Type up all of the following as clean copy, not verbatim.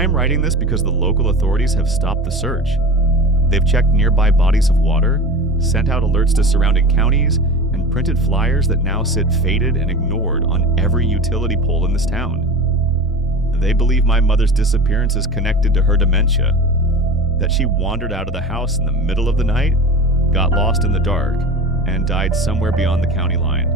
I'm writing this because the local authorities have stopped the search. They've checked nearby bodies of water, sent out alerts to surrounding counties, and printed flyers that now sit faded and ignored on every utility pole in this town. They believe my mother's disappearance is connected to her dementia, that she wandered out of the house in the middle of the night, got lost in the dark, and died somewhere beyond the county line.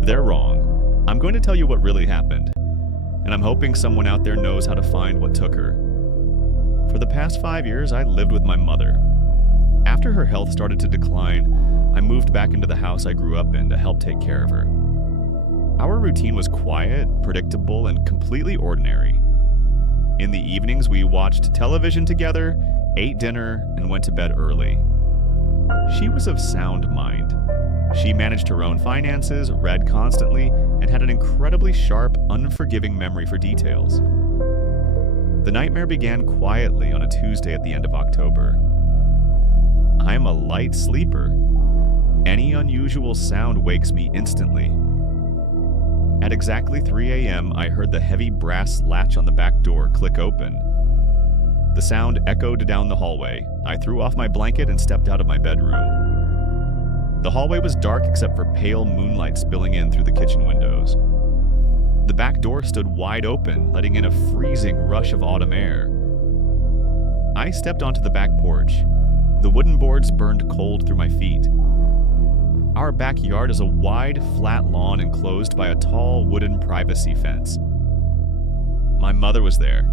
They're wrong. I'm going to tell you what really happened, and I'm hoping someone out there knows how to find what took her. For the past 5 years, I lived with my mother. After her health started to decline, I moved back into the house I grew up in to help take care of her. Our routine was quiet, predictable, and completely ordinary. In the evenings, we watched television together, ate dinner, and went to bed early. She was of sound mind. She managed her own finances, read constantly, and had an incredibly sharp, unforgiving memory for details. The nightmare began quietly on a Tuesday at the end of October. I'm a light sleeper. Any unusual sound wakes me instantly. At exactly 3 a.m., I heard the heavy brass latch on the back door click open. The sound echoed down the hallway. I threw off my blanket and stepped out of my bedroom. The hallway was dark except for pale moonlight spilling in through the kitchen windows. The back door stood wide open, letting in a freezing rush of autumn air. I stepped onto the back porch. The wooden boards burned cold through my feet. Our backyard is a wide, flat lawn enclosed by a tall wooden privacy fence. My mother was there.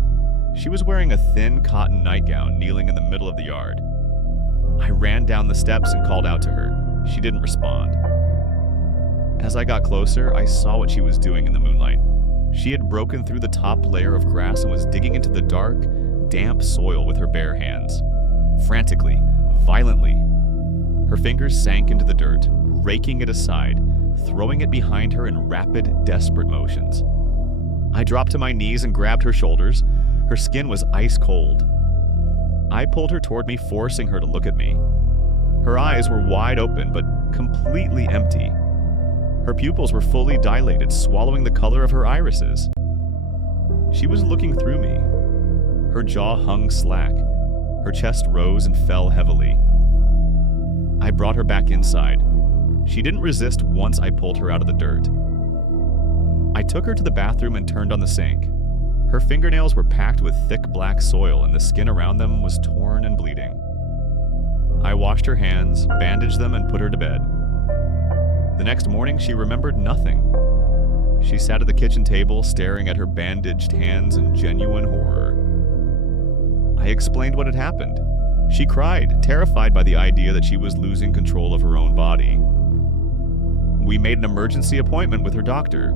She was wearing a thin cotton nightgown, kneeling in the middle of the yard. I ran down the steps and called out to her. She didn't respond. As I got closer, I saw what she was doing in the moonlight. She had broken through the top layer of grass and was digging into the dark, damp soil with her bare hands. Frantically, violently. Her fingers sank into the dirt, raking it aside, throwing it behind her in rapid, desperate motions. I dropped to my knees and grabbed her shoulders. Her skin was ice cold. I pulled her toward me, forcing her to look at me. Her eyes were wide open, but completely empty. Her pupils were fully dilated, swallowing the color of her irises. She was looking through me. Her jaw hung slack. Her chest rose and fell heavily. I brought her back inside. She didn't resist once I pulled her out of the dirt. I took her to the bathroom and turned on the sink. Her fingernails were packed with thick black soil and the skin around them was torn and bleeding. I washed her hands, bandaged them, and put her to bed. The next morning, she remembered nothing. She sat at the kitchen table, staring at her bandaged hands in genuine horror. I explained what had happened. She cried, terrified by the idea that she was losing control of her own body. We made an emergency appointment with her doctor.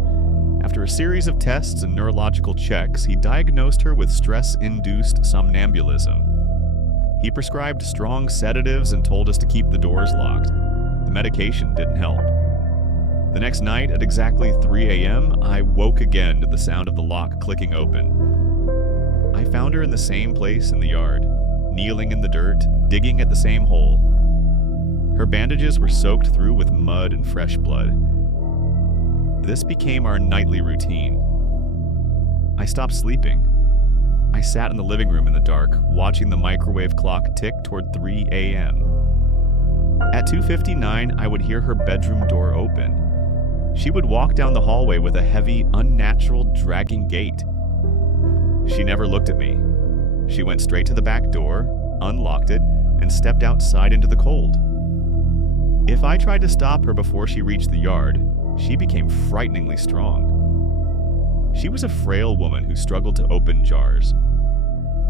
After a series of tests and neurological checks, he diagnosed her with stress-induced somnambulism. He prescribed strong sedatives and told us to keep the doors locked. The medication didn't help. The next night, at exactly 3 a.m., I woke again to the sound of the lock clicking open. I found her in the same place in the yard, kneeling in the dirt, digging at the same hole. Her bandages were soaked through with mud and fresh blood. This became our nightly routine. I stopped sleeping. I sat in the living room in the dark, watching the microwave clock tick toward 3 a.m. At 2:59, I would hear her bedroom door open. She would walk down the hallway with a heavy, unnatural, dragging gait. She never looked at me. She went straight to the back door, unlocked it, and stepped outside into the cold. If I tried to stop her before she reached the yard, she became frighteningly strong. She was a frail woman who struggled to open jars.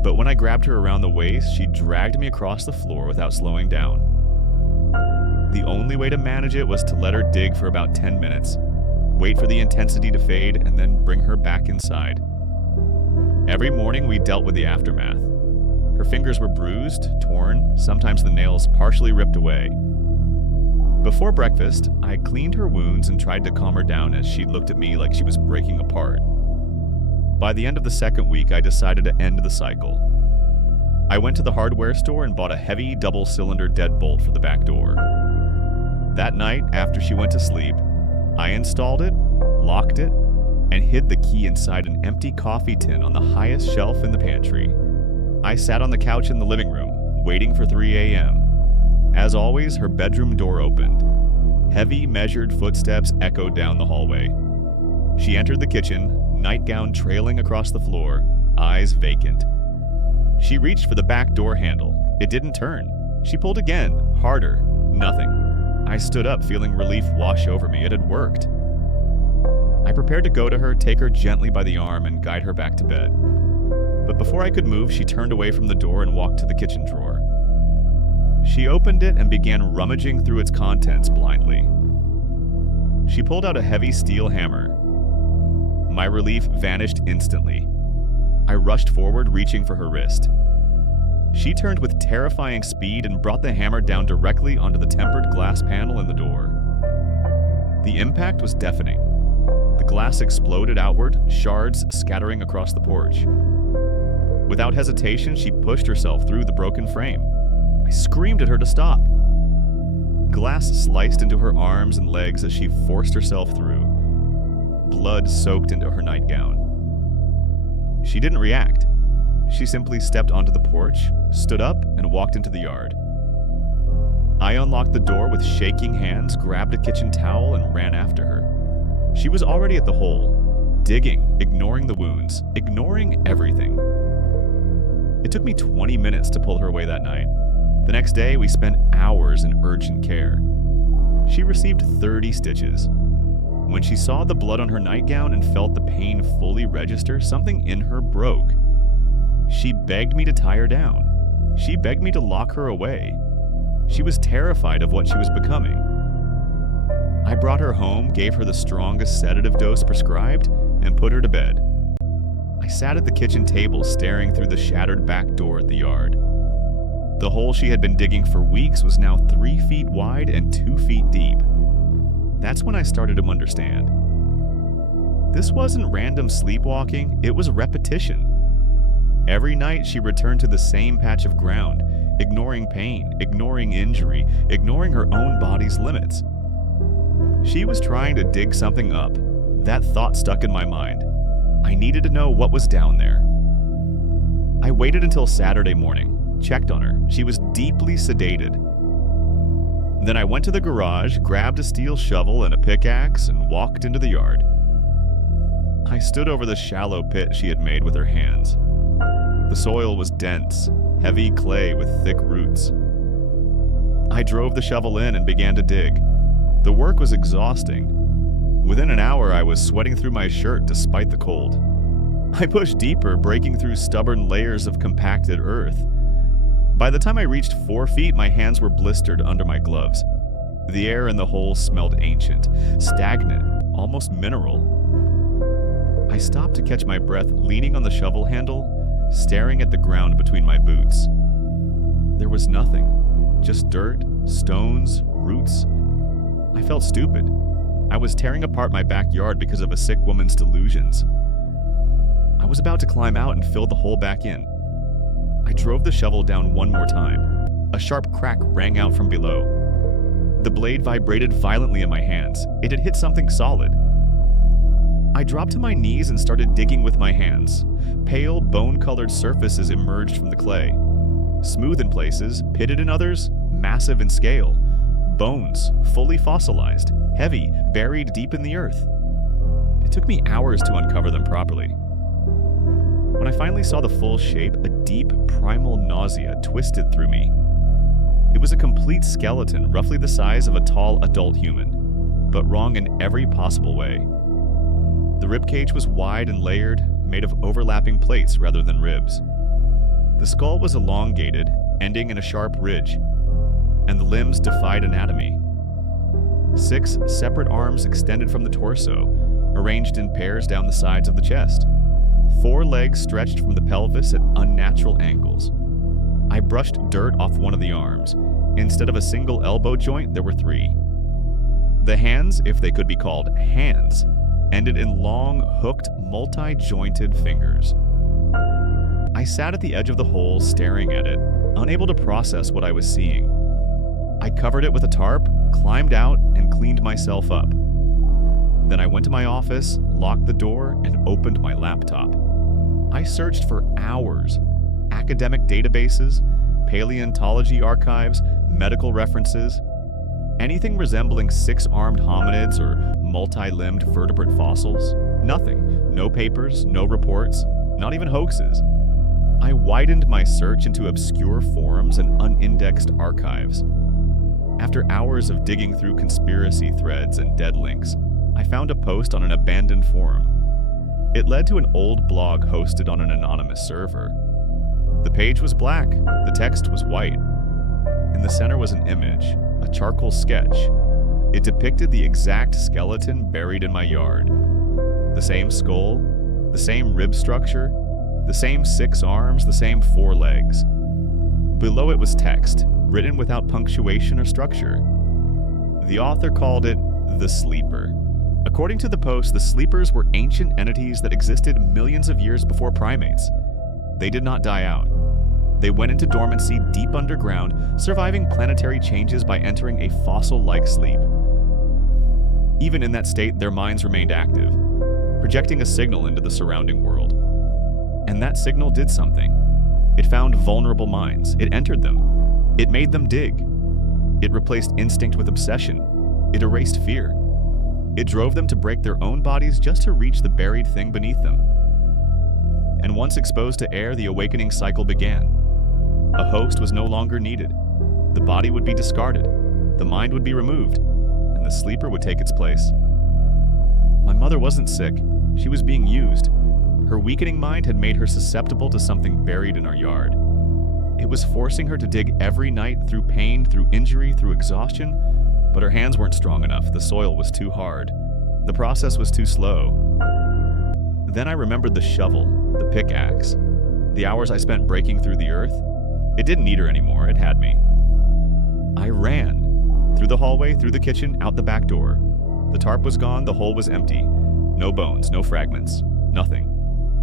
But when I grabbed her around the waist, she dragged me across the floor without slowing down. The only way to manage it was to let her dig for about 10 minutes, wait for the intensity to fade, and then bring her back inside. Every morning we dealt with the aftermath. Her fingers were bruised, torn, sometimes the nails partially ripped away. Before breakfast, I cleaned her wounds and tried to calm her down as she looked at me like she was breaking apart. By the end of the second week, I decided to end the cycle. I went to the hardware store and bought a heavy double-cylinder deadbolt for the back door. That night, after she went to sleep, I installed it, locked it, and hid the key inside an empty coffee tin on the highest shelf in the pantry. I sat on the couch in the living room, waiting for 3 a.m. As always, her bedroom door opened. Heavy, measured footsteps echoed down the hallway. She entered the kitchen, nightgown trailing across the floor, eyes vacant. She reached for the back door handle. It didn't turn. She pulled again, harder. Nothing. I stood up, feeling relief wash over me. It had worked. I prepared to go to her, take her gently by the arm, and guide her back to bed. But before I could move, she turned away from the door and walked to the kitchen drawer. She opened it and began rummaging through its contents blindly. She pulled out a heavy steel hammer. My relief vanished instantly. I rushed forward, reaching for her wrist. She turned with terrifying speed and brought the hammer down directly onto the tempered glass panel in the door. The impact was deafening. The glass exploded outward, shards scattering across the porch. Without hesitation, she pushed herself through the broken frame. I screamed at her to stop. Glass sliced into her arms and legs as she forced herself through. Blood soaked into her nightgown. She didn't react. She simply stepped onto the porch, stood up, and walked into the yard. I unlocked the door with shaking hands, grabbed a kitchen towel, and ran after her. She was already at the hole, digging, ignoring the wounds, ignoring everything. It took me 20 minutes to pull her away that night. The next day, we spent hours in urgent care. She received 30 stitches. When she saw the blood on her nightgown and felt the pain fully register, something in her broke. She begged me to tie her down. She begged me to lock her away. She was terrified of what she was becoming. I brought her home, gave her the strongest sedative dose prescribed, and put her to bed. I sat at the kitchen table staring through the shattered back door at the yard. The hole she had been digging for weeks was now 3 feet wide and 2 feet deep. That's when I started to understand. This wasn't random sleepwalking, it was repetition. Every night she returned to the same patch of ground, ignoring pain, ignoring injury, ignoring her own body's limits. She was trying to dig something up. That thought stuck in my mind. I needed to know what was down there. I waited until Saturday morning, checked on her. She was deeply sedated. Then I went to the garage, grabbed a steel shovel and a pickaxe, and walked into the yard. I stood over the shallow pit she had made with her hands. The soil was dense, heavy clay with thick roots. I drove the shovel in and began to dig. The work was exhausting. Within an hour, I was sweating through my shirt despite the cold. I pushed deeper, breaking through stubborn layers of compacted earth. By the time I reached 4 feet, my hands were blistered under my gloves. The air in the hole smelled ancient, stagnant, almost mineral. I stopped to catch my breath, leaning on the shovel handle, staring at the ground between my boots. There was nothing, just dirt, stones, roots. I felt stupid. I was tearing apart my backyard because of a sick woman's delusions. I was about to climb out and fill the hole back in. I drove the shovel down one more time. A sharp crack rang out from below. The blade vibrated violently in my hands. It had hit something solid. I dropped to my knees and started digging with my hands. Pale, bone-colored surfaces emerged from the clay. Smooth in places, pitted in others, massive in scale. Bones, fully fossilized, heavy, buried deep in the earth. It took me hours to uncover them properly. When I finally saw the full shape, a deep, primal nausea twisted through me. It was a complete skeleton, roughly the size of a tall adult human, but wrong in every possible way. The ribcage was wide and layered, made of overlapping plates rather than ribs. The skull was elongated, ending in a sharp ridge, and the limbs defied anatomy. 6 separate arms extended from the torso, arranged in pairs down the sides of the chest. 4 legs stretched from the pelvis at unnatural angles. I brushed dirt off one of the arms. Instead of a single elbow joint, there were 3. The hands, if they could be called hands, ended in long, hooked, multi-jointed fingers. I sat at the edge of the hole staring at it, unable to process what I was seeing. I covered it with a tarp, climbed out, and cleaned myself up. Then I went to my office, locked the door, and opened my laptop. I searched for hours. Academic databases, paleontology archives, medical references. Anything resembling six-armed hominids or multi-limbed vertebrate fossils. Nothing. No papers, no reports, not even hoaxes. I widened my search into obscure forums and unindexed archives. After hours of digging through conspiracy threads and dead links, I found a post on an abandoned forum. It led to an old blog hosted on an anonymous server. The page was black, the text was white. In the center was an image, a charcoal sketch. It depicted the exact skeleton buried in my yard. The same skull, the same rib structure, the same 6 arms, the same 4 legs. Below it was text, written without punctuation or structure. The author called it the Sleeper. According to the post, the Sleepers were ancient entities that existed millions of years before primates. They did not die out. They went into dormancy deep underground, surviving planetary changes by entering a fossil-like sleep. Even in that state, their minds remained active, projecting a signal into the surrounding world. And that signal did something. It found vulnerable minds. It entered them. It made them dig. It replaced instinct with obsession. It erased fear. It drove them to break their own bodies just to reach the buried thing beneath them. And once exposed to air, the awakening cycle began. A host was no longer needed. The body would be discarded. The mind would be removed. And the sleeper would take its place. My mother wasn't sick. She was being used. Her weakening mind had made her susceptible to something buried in our yard. It was forcing her to dig every night through pain, through injury, through exhaustion, but her hands weren't strong enough. The soil was too hard. The process was too slow. Then I remembered the shovel, the pickaxe, the hours I spent breaking through the earth. It didn't need her anymore. It had me. I ran. Through the hallway, through the kitchen, out the back door. The tarp was gone, the hole was empty. No bones, no fragments, nothing.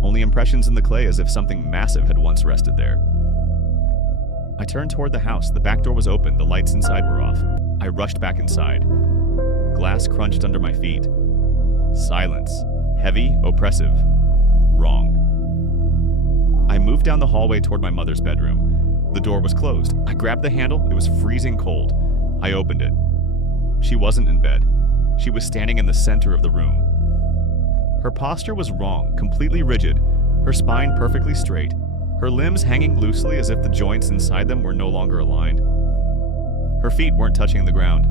Only impressions in the clay as if something massive had once rested there. I turned toward the house. The back door was open. The lights inside were off. I rushed back inside. Glass crunched under my feet. Silence. Heavy, oppressive. Wrong. I moved down the hallway toward my mother's bedroom. The door was closed. I grabbed the handle. It was freezing cold. I opened it. She wasn't in bed. She was standing in the center of the room. Her posture was wrong, completely rigid, her spine perfectly straight, her limbs hanging loosely as if the joints inside them were no longer aligned. Her feet weren't touching the ground.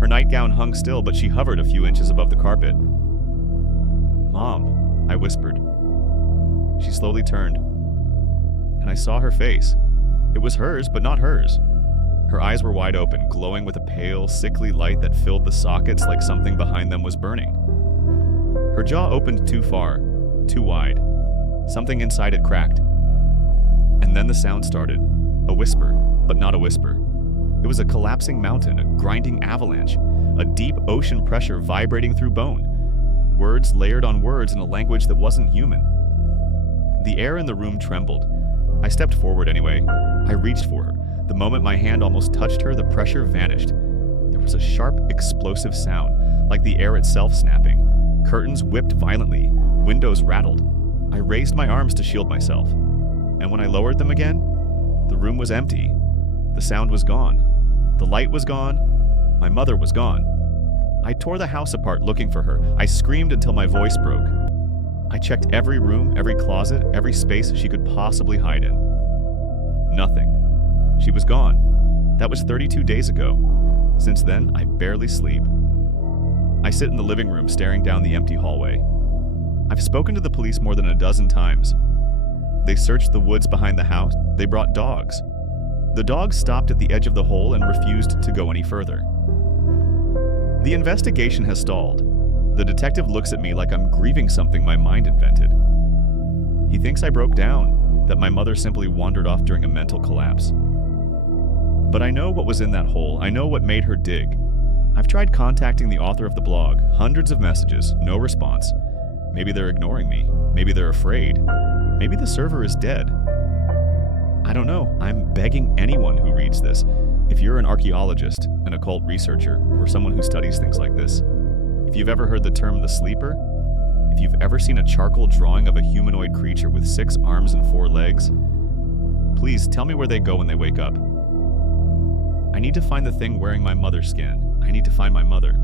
Her nightgown hung still, but she hovered a few inches above the carpet. "Mom," I whispered. She slowly turned, and I saw her face. It was hers, but not hers. Her eyes were wide open, glowing with a pale, sickly light that filled the sockets like something behind them was burning. Her jaw opened too far, too wide. Something inside it cracked. And then the sound started. A whisper, but not a whisper. It was a collapsing mountain, a grinding avalanche, a deep ocean pressure vibrating through bone. Words layered on words in a language that wasn't human. The air in the room trembled. I stepped forward anyway. I reached for her. The moment my hand almost touched her, the pressure vanished. There was a sharp, explosive sound, like the air itself snapping. Curtains whipped violently. Windows rattled. I raised my arms to shield myself. And when I lowered them again, the room was empty. The sound was gone. The light was gone. My mother was gone. I tore the house apart looking for her. I screamed until my voice broke. I checked every room, every closet, every space she could possibly hide in. Nothing. She was gone. That was 32 days ago. Since then, I barely sleep. I sit in the living room staring down the empty hallway. I've spoken to the police more than a dozen times. They searched the woods behind the house. They brought dogs. The dogs stopped at the edge of the hole and refused to go any further. The investigation has stalled. The detective looks at me like I'm grieving something my mind invented. He thinks I broke down, that my mother simply wandered off during a mental collapse. But I know what was in that hole. I know what made her dig. I've tried contacting the author of the blog. Hundreds of messages, no response. Maybe they're ignoring me. Maybe they're afraid. Maybe the server is dead. I don't know. I'm begging anyone who reads this, if you're an archaeologist, an occult researcher, or someone who studies things like this, If you've ever heard the term the sleeper, if you've ever seen a charcoal drawing of a humanoid creature with 6 arms and 4 legs, please tell me where they go when they wake up. I need to find the thing wearing my mother's skin. I need to find my mother.